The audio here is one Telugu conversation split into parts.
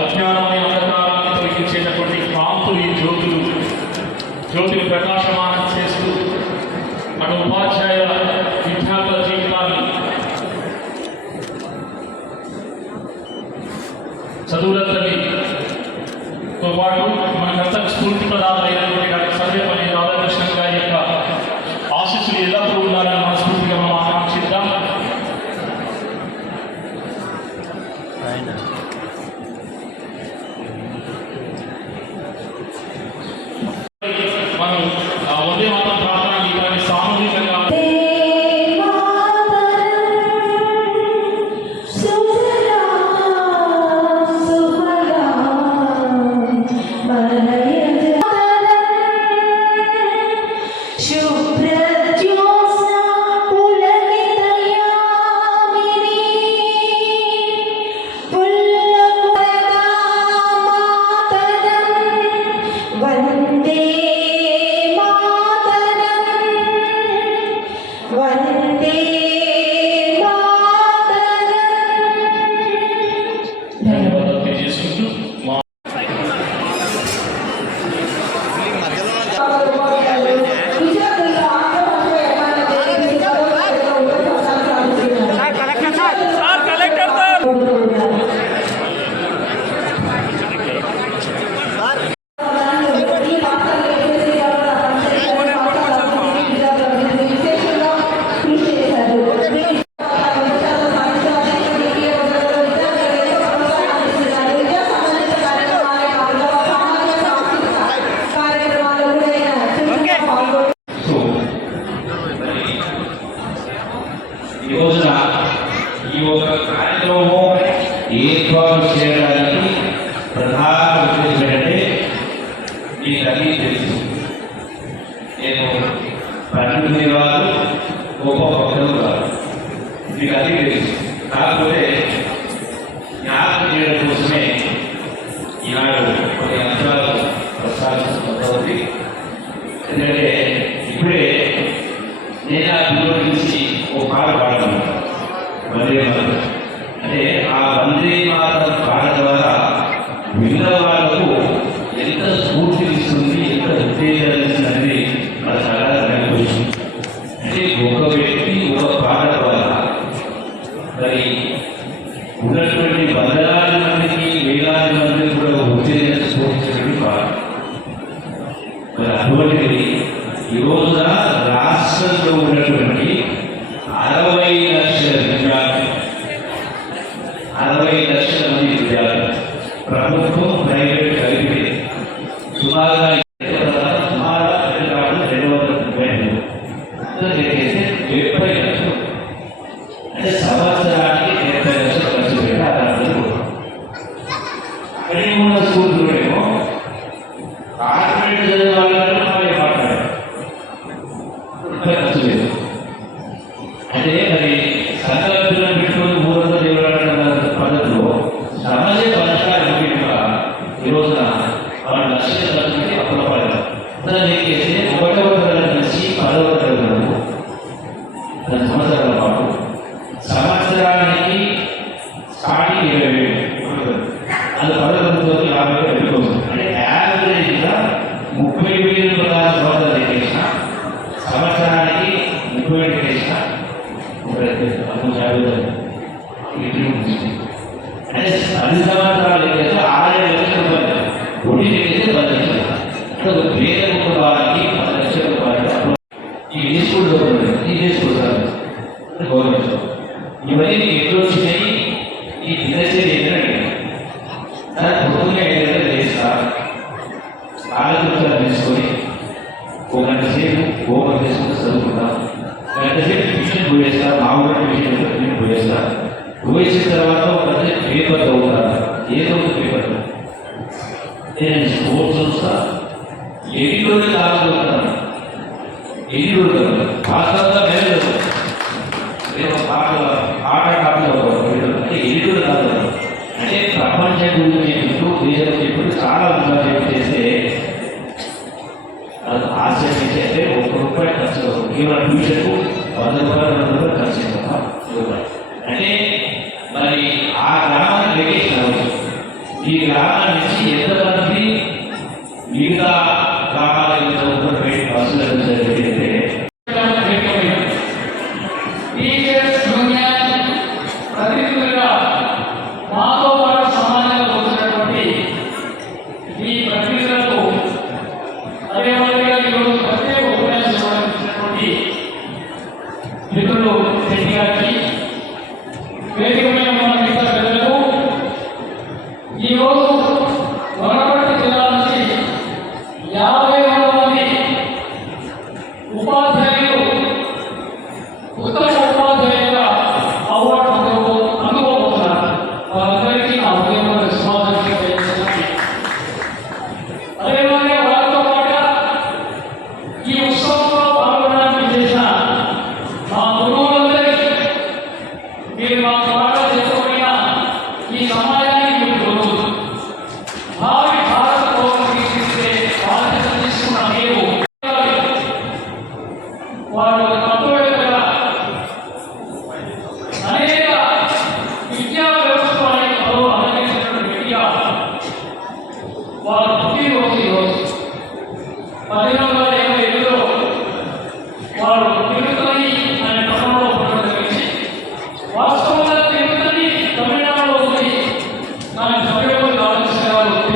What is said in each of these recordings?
అజ్ఞానమైన అంధకారాన్ని తొలగించేటటువంటి కాంతులు ఈ జ్యోతులు. జ్యోతిని ప్రకాశమానం చేస్తూ అటు ఉపాధ్యాయుల ప్రధాన మీకు అన్నీ తెలుసు. నేను పండితుని వారు గొప్ప భక్తులు కాదు. మీకు అన్నీ తెలుసు. కాకపోతే జ్ఞాపకం చేయడం కోసమే ఈనాడు కొన్ని అంశాలు ప్రస్తావించబడుతుంది ఎందుకంటే ఇప్పుడే నేను ఆ పిల్లల నుంచి ఓ పాట పాడను. వందే మాత అంటే ఆ వందే మాత పాట ద్వారా ఉన్నటువంటి వందలాది మందికి వేలాది మందికి కూడా ఉద్యోగం సూచించడం కాదు మరి అటువంటిది ఈ రాష్ట్రంలో ఉన్నటువంటి అరవై లక్షల విద్యార్థులు అరవై లక్షల మంది విద్యార్థులు ప్రభుత్వం ప్రైవేట్ కలిపి సుమారుగా అంటే మరి సంకల్పం పెట్టుకొని ఊరంతా దేవుడాడన్న పద్ధతిలో సమస్య పరిష్కారం పెట్టిన ఈ రోజున వాళ్ళ లక్ష్య ఖర్చుకి అప్పుల పడారు దాన్ని చేసి ఒకటవ తరగతి నుంచి పదవ తరగతి వరకు పది సంవత్సరాల పాటు సంవత్సరానికి స్టార్టింగ్ ఇరవై వేలు. అది పదకొండుతో పోయేసిన తర్వాత ప్రజలు పేపర్ చదువుతారు ఏదో పేపర్? నేను స్పోర్ట్స్ సంస్థ ఎన్నికలు కావాలనుకుంటున్నాను ఎన్నికలు కాదు వాస్తవంగా మేలు చదువుతాను అంటే కాదు గురించి చాలా చేస్తే ఒక్క ఖర్చు ఖర్చు అంటే మరి ఆ గ్రామాన్ని వెకేసినారు ఈ గ్రామం నుంచి ఎంతమంది మిగతా గ్రామాల బస్సులు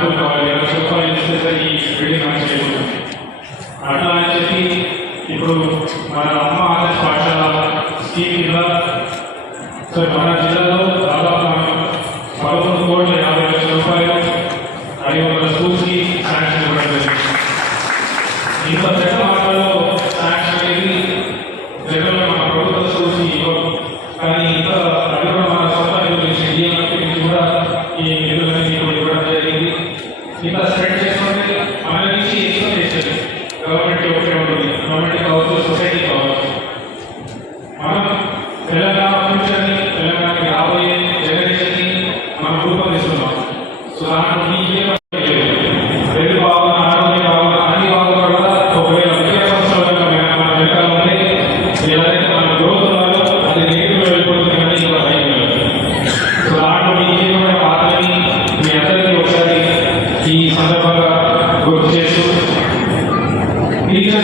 కాదు వాళ్ళు ఎలా సూపర్ చేస్తే ఈ బిల్డింగ్ మంచి అట్లా అని చెప్పి ఇప్పుడు మన అమ్మ ఆదర్శ పాఠశాల స్కీమ్ కింద సో మన జిల్లాలో దాదాపు పదకొండు కోట్ల యాభై లక్షల రూపాయలు ఐదు వందల స్కూల్స్కి శాంక్షన్ ఇవ్వడం జరిగింది ఈ సందర్భంగా గుర్తు చేస్తూ మిగిలిన